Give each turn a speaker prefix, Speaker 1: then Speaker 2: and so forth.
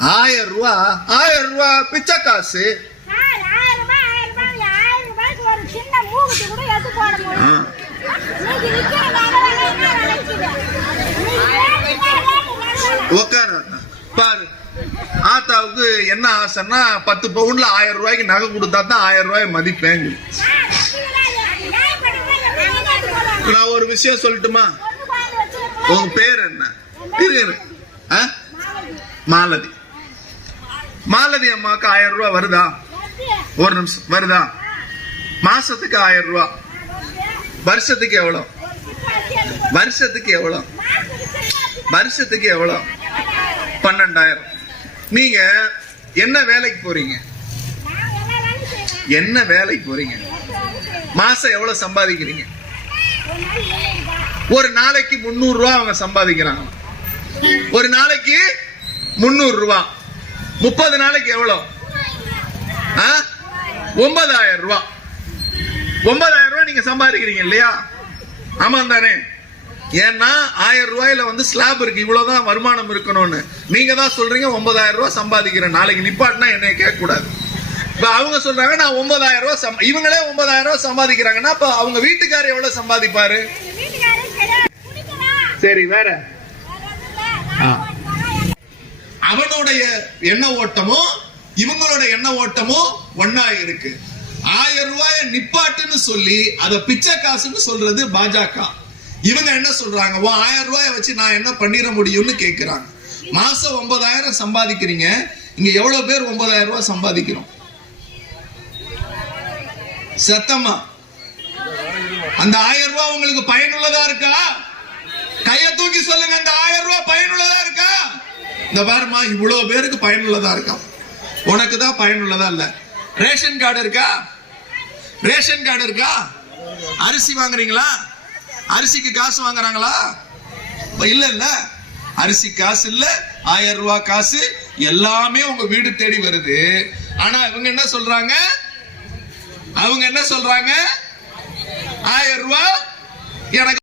Speaker 1: ஆயிரம் ரூபா ஆயிரம் ரூபா பிச்சை காசு. உட்கார பாரு. ஆத்தாவுக்கு என்ன ஆசைன்னா பத்து பவுன்ல ஆயிரம் ரூபாய்க்கு நகை கொடுத்தா தான் ஆயிரம் ரூபாய் மதிப்பேங்க. நான் ஒரு விஷயம் சொல்லட்டுமா. உங்க பேர் என்ன? மாலதி. மாலதி அம்மாவுக்கு ஆயிரம் ரூபாய் வருதா? ஒரு நிமிஷம் வருதா? மாசத்துக்கு ஆயிரம் ரூபாய் வருஷத்துக்கு
Speaker 2: எவ்வளோ?
Speaker 1: வருஷத்துக்கு
Speaker 2: எவ்வளோ?
Speaker 1: வருஷத்துக்கு எவ்வளோ? பன்னெண்டாயிரம். நீங்க என்ன வேலைக்கு போறீங்க? என்ன வேலைக்கு போறீங்க? மாசம் எவ்வளவு சம்பாதிக்கிறீங்க?
Speaker 2: ஒரு ரூபாய்.
Speaker 1: ஒரு நாளைக்கு முந்நூறு ரூபா அவங்க சம்பாதிக்கிறாங்க. ஒரு நாளைக்கு முந்நூறு ரூபா. முப்பது நாளைக்கு எவ்வளவு ஆ? ஒன்பதாயிரம் ரூபா. ஒன்பதாயிரம் ரூபாய் நீங்க சம்பாதிக்கிறீங்க இல்லையா? ஆமா தானே. ஏன்னா ஆயிரம் ரூபாயில வந்து ஸ்லாப் இருக்கு. இவ்வளவுதான் வருமானம் இருக்கணும்னு. நீங்க தான் சொல்றீங்க ஒன்பதாயிரம் ரூபாய் சம்பாதிக்கிறேன். நாளைக்கு நிப்பாட்டினா என்னைய கேட்க கூடாது இப்ப அவங்க சொல்றாங்க நான் ஒன்பதாயிரம் ரூபாய் சம்- இவங்களே ஒன்பதாயிரம் ரூபாய் சம்பாதிக்கிறாங்கன்னா அப்ப அவங்க வீட்டுக்காரர் எவ்வளவு சம்பாதிப்பாரு. சரி வேற
Speaker 2: வேற ஒண்ணும் இல்ல. நான் ஓட்டுறேன்.
Speaker 1: அவனுடைய எண்ண ஓட்டமும் இவங்களோட எண்ண ஓட்டமும் ஒன்னா இருக்கு. ஆயிரம் ரூபாய நிப்பாட்டுன்னு சொல்லி அத பிச்சை காசுன்னு சொல்றது பாஜக. இவங்க என்ன சொல்றாங்க? ஓ ஆயிரம் ரூபாய வச்சு நான் என்ன பண்ணிட முடியும்னு கேக்குறாங்க. மாசம் ஒன்பதாயிரம் சம்பாதிக்கிறீங்க. இங்க எவ்வளவு பேர் ஒன்பதாயிரம் ரூபாய் சம்பாதிக்கிறோம்? சத்தமா? அந்த ஆயிரம் ரூபாய் உங்களுக்கு பயனுள்ளதா இருக்கா? கைய தூக்கி சொல்லுங்க அந்த ஆயிரம் ரூபாய் இந்த பாருமா இவ்வளவு பேருக்கு பயனுள்ளதா இருக்கும் உனக்கு தான் பயனுள்ளதா இல்ல? ரேஷன் கார்டு இருக்கா? ரேஷன் கார்டு இருக்கா? அரிசி வாங்குறீங்களா? அரிசிக்கு காசு வாங்குறாங்களா? இல்ல இல்ல. அரிசி காசு இல்ல ஆயிரம் ரூபாய் காசு எல்லாமே உங்க வீடு தேடி வருது. ஆனா இவங்க என்ன சொல்றாங்க? அவங்க என்ன சொல்றாங்க? ஆயிரம் ரூபாய் எனக்கு